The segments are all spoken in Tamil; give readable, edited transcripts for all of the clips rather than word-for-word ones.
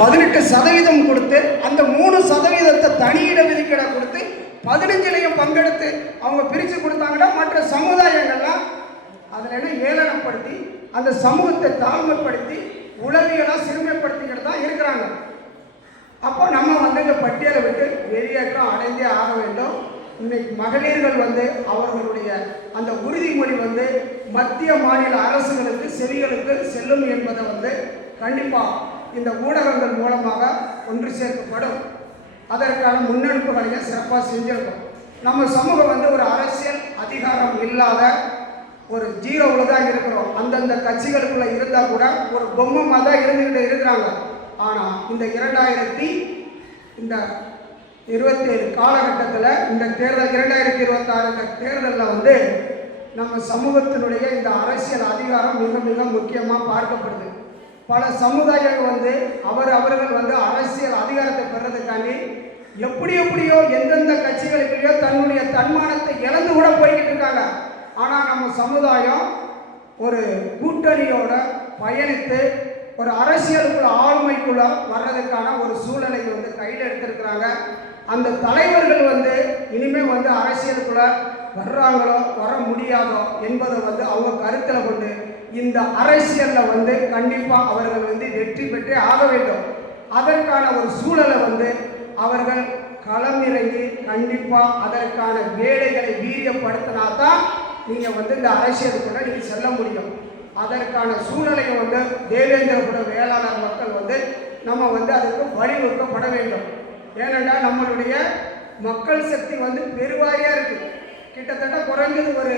18% கொடுத்து அந்த 3% தனியிட ஒதுக்கீடை கொடுத்து 15லையும் பங்கெடுத்து அவங்க பிரித்து கொடுத்தாங்கன்னா மற்ற சமுதாயங்கள்லாம் அதில் என்ன ஏளனப்படுத்தி அந்த சமூகத்தை தாழ்மைப்படுத்தி உளவியலாக சிறுமைப்படுத்திக்கிட்டு தான் இருக்கிறாங்க. அப்போ நம்ம வந்து இந்த பட்டியலை விட்டு வெளியேற்றம் அடைந்தே ஆக வேண்டும். இன்னைக்கு மகளிர்கள் வந்து அவர்களுடைய அந்த உறுதிமொழி வந்து மத்திய மாநில அரசுகளுக்கு செவிகளுக்கு செல்லும் என்பதை வந்து கண்டிப்பாக இந்த ஊடகங்கள் மூலமாக ஒன்று சேர்க்கப்படும். அதற்கான முன்னெடுப்புகளையும் சிறப்பாக செஞ்சிருக்கோம். நம்ம சமூகம் வந்து ஒரு அரசியல் அதிகாரம் இல்லாத ஒரு ஜீரோவில் தான் இருக்கிறோம். அந்தந்த கட்சிகளுக்குள்ள இருந்தால் கூட ஒரு பொம்மைமாக தான் இருந்துக்கிட்டு இருக்கிறாங்க. ஆனால் இந்த 2027 காலகட்டத்தில் இந்த தேர்தல் 2026 இந்த தேர்தலில் வந்து நம்ம சமூகத்தினுடைய இந்த அரசியல் அதிகாரம் மிக மிக முக்கியமாக பார்க்கப்படுது. பல சமுதாயங்கள் வந்து அவர்கள் வந்து அரசியல் அதிகாரத்தை பெறதுக்காண்டி எப்படியோ எந்தெந்த கட்சிகளுக்குள்ளேயோ தன்னுடைய தன்மானத்தை இழந்து கூட போய்கிட்டு இருக்காங்க. ஆனால் நம்ம சமுதாயம் ஒரு கூட்டணியோட பயணித்து ஒரு அரசியலுக்குள்ள ஆளுமைக்குள்ள வர்றதுக்கான ஒரு சூழலை வந்து கையில் எடுத்திருக்கிறாங்க. அந்த தலைவர்கள் வந்து இனிமேல் வந்து அரசியலுக்குள்ள வர்றாங்களோ வர முடியாதோ என்பதை வந்து அவங்க கருத்தில் கொண்டு இந்த அரசியலில் வந்து கண்டிப்பாக அவர்கள் வந்து வெற்றி பெற்றே ஆக வேண்டும். அதற்கான ஒரு சூழலை வந்து அவர்கள் களமிறங்கி கண்டிப்பாக அதற்கான வேலைகளை வீரியப்படுத்தினா தான் நீங்கள் வந்து இந்த அரசியலுக்குள்ள நீங்கள் செல்ல முடியும். அதற்கான சூழ்நிலையை வந்து தேவேந்திரகுல வேளாளர் மக்கள் வந்து நம்ம வந்து அதுக்கு வழிவகுக்கப்பட வேண்டும். ஏனென்றால் நம்மளுடைய மக்கள் சக்தி வந்து பெருவாரியாக இருக்குது. கிட்டத்தட்ட குறைஞ்சது ஒரு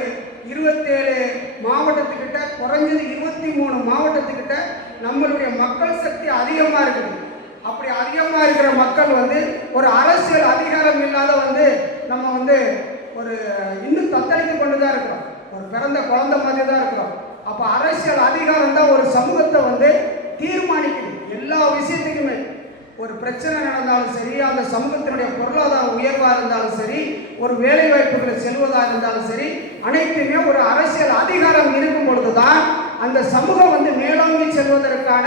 27 மாவட்டத்துக்கிட்ட, குறைஞ்சது 23 மாவட்டத்துக்கிட்ட நம்மளுடைய மக்கள் சக்தி அதிகமாக இருக்குது. அப்படி அதிகமாக இருக்கிற மக்கள் வந்து ஒரு அரசியல் அதிகாரம் இல்லாத வந்து நம்ம வந்து ஒரு இன்னும் தத்தளித்து கொண்டு தான் இருக்கிறோம். ஒரு பிறந்த குழந்தை மாதிரி தான் இருக்கிறோம். அப்போ அரசியல் அதிகாரம் தான் ஒரு சமூகத்தை வந்து தீர்மானிக்குது. எல்லா விஷயத்துக்குமே ஒரு பிரச்சனை நடந்தாலும் சரி, அந்த சமூகத்தினுடைய பொருளாதார உயர்வாக இருந்தாலும் சரி, ஒரு வேலை வாய்ப்புகளை செல்வதாக இருந்தாலும் சரி, அனைத்துமே ஒரு அரசியல் அதிகாரம் இருக்கும் பொழுது தான் அந்த சமூகம் வந்து மேலோங்கி செல்வதற்கான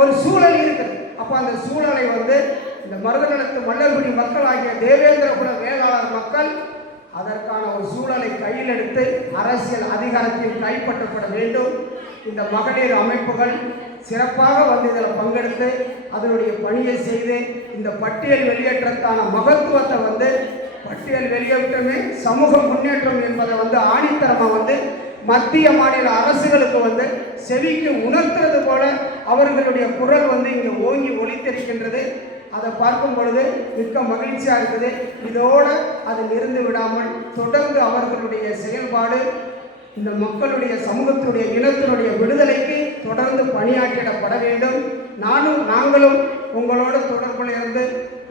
ஒரு சூழல் இருக்குது. அப்போ அந்த சூழலை வந்து இந்த மருதநலத்து மல்லர்குடி மக்கள் ஆகிய தேவேந்திரகுல வேளாளர் மக்கள் அதற்கான ஒரு சூழலை கையில் எடுத்து அரசியல் அதிகாரத்தில் கைப்பற்றப்பட வேண்டும். இந்த மகளிர் அமைப்புகள் சிறப்பாக வந்து இதில் பங்கெடுத்து அதனுடைய பணியை செய்து இந்த பட்டியல் வெளியேற்றத்தான மகத்துவத்தை வந்து பட்டியல் வெளியேற்றமே சமூக முன்னேற்றம் என்பதை வந்து ஆணித்தரமாக வந்து மத்திய மாநில அரசுகளுக்கு வந்து செவிக்கு உணர்த்துறது போல அவர்களுடைய குரல் வந்து இங்கே ஓங்கி ஒலித்திருக்கின்றது. அதை பார்க்கும் பொழுது மிக்க மகிழ்ச்சியாக இருக்குது. இதோடு அது நிறுந்து விடாமல் தொடர்ந்து அவர்களுடைய செயல்பாடு இந்த மக்களுடைய சமூகத்தினுடைய இனத்தினுடைய விடுதலைக்கு தொடர்ந்து பணியாற்றிடப்பட வேண்டும். நாங்களும் உங்களோட தொடர்பில் இருந்து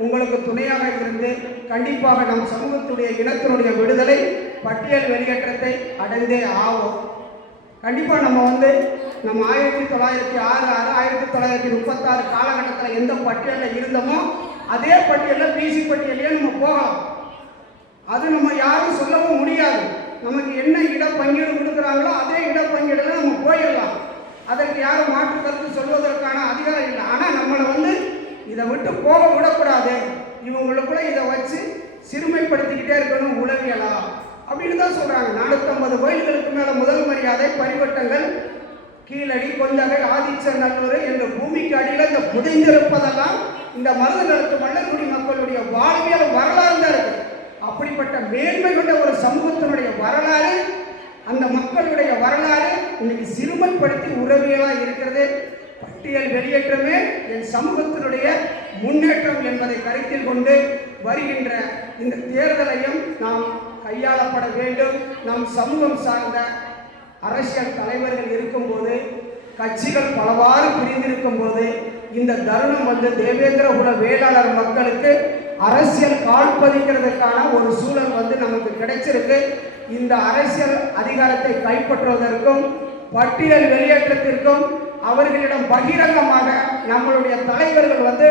உங்களுக்கு துணையாக இருந்து கண்டிப்பாக நம் சமூகத்துடைய இனத்தினுடைய விடுதலை பட்டியல் வெளியேற்றத்தை அடைந்தே ஆகும். கண்டிப்பாக நம்ம வந்து நம்ம 1936 காலகட்டத்தில் எந்த பட்டியலில் இருந்தோமோ அதே பட்டியலில் பிசி பட்டியலையே நம்ம போகலாம். அது நம்ம யாரும் சொல்லவும் முடியாது. நமக்கு என்ன இடப்பங்கீடு கொடுக்குறாங்களோ அதே இடப்பங்கீடில் நம்ம போயிடலாம். அதற்கு யாரும் மாற்று கருத்து சொல்வதற்கான அதிகாரம் இல்லை. ஆனால் நம்மளை வந்து இதை விட்டு போக விடக்கூடாது, இவங்களுக்குள்ள இதை வச்சு சிறுமைப்படுத்திக்கிட்டே இருக்கணும் உளவியலா அப்படின்னு தான் சொல்கிறாங்க. 450 கோயில்களுக்கு மேலே முதல் மரியாதை பரிவட்டங்கள் கீழடி கொந்தகை ஆதிச்சநல்லூர் என்ற பூமிக்கு அடியில் இந்த புதைந்திருப்பதெல்லாம் இந்த மருதநலத்து மல்லர்குடி மக்களுடைய வாழ்வியல் வரலாறு தான் இருக்குது. அப்படிப்பட்ட மேன்மை கொண்ட ஒரு சமூகத்தினுடைய வரலாறு, அந்த மக்களுடைய வரலாறு இன்னைக்கு சிறுமைப்படுத்தி உறவியலாக இருக்கிறது. பட்டியல் வெளியேற்றமே என் சமூகத்தினுடைய முன்னேற்றம் என்பதை கருத்தில் கொண்டு வருகின்ற இந்த தேர்தலையும் நாம் கையாளப்பட வேண்டும். நம் சமூகம் சார்ந்த அரசியல் தலைவர்கள் இருக்கும்போது, கட்சிகள் பலவாறு பிரிந்திருக்கும் போது இந்த தருணம் வந்து தேவேந்திரகுல வேளாளர் மக்களுக்கு அரசியல் கால் பதிக்கிறதுக்கான ஒரு சூழல் வந்து நமக்கு கிடைச்சிருக்கு. இந்த அரசியல் அதிகாரத்தை கைப்பற்றுவதற்கும் பட்டியல் வெளியேற்றத்திற்கும் அவர்களிடம் பகிரங்கமாக நம்மளுடைய தலைவர்கள் வந்து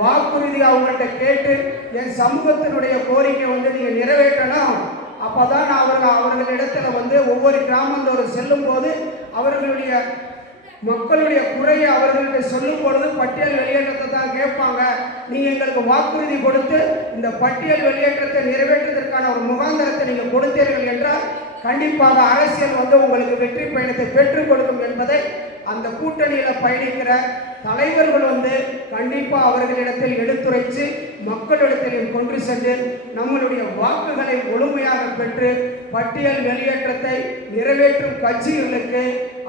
வாக்குறுதி அவங்கள்ட்ட கேட்டு என் சமூகத்தினுடைய கோரிக்கை வந்து நீங்கள் நிறைவேற்றணும். அப்போ தான் அவர்களிடத்தில் வந்து ஒவ்வொரு கிராமந்தோறும் செல்லும் போது அவர்களுடைய மக்களுடைய குறையை அவர்களுக்கு சொல்லும் பொழுது பட்டியல் வெளியேற்றத்தை தான் கேட்பாங்க. நீங்கள் எங்களுக்கு வாக்குறுதி கொடுத்து இந்த பட்டியல் வெளியேற்றத்தை நிறைவேற்றுவதற்கான ஒரு முகாந்திரத்தை நீங்கள் கொடுத்தீர்கள் என்றால் கண்டிப்பாக அரசியல் உங்களுக்கு வெற்றி பயணத்தை பெற்றுக் கொடுக்கும் என்பதை அந்த கூட்டணியில் பயணிக்கிற தலைவர்கள் கண்டிப்பாக அவர்களிடத்தில் எடுத்துரைத்து மக்களிடத்தில் கொண்டு சென்று நம்மளுடைய வாக்குகளை முழுமையாக பெற்று பட்டியல் வெளியேற்றத்தை நிறைவேற்றும் கட்சிகளுக்கு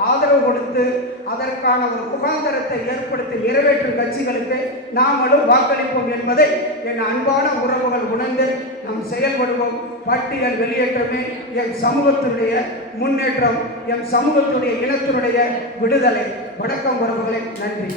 ஆதரவு கொடுத்து அதற்கான ஒரு முகாந்திரத்தை ஏற்படுத்தி நிறைவேற்றும் கட்சிகளுக்கு நாமளும் வாக்களிப்போம் என்பதை என் அன்பான உறவுகள் உணர்ந்து நாம் செயல்படுவோம். பட்டியல் வெளியேற்றமே என் சமூகத்தினுடைய முன்னேற்றம், என் சமூகத்தினுடைய இனத்தினுடைய விடுதலை. வணக்கம் உறவுகளே, நன்றி.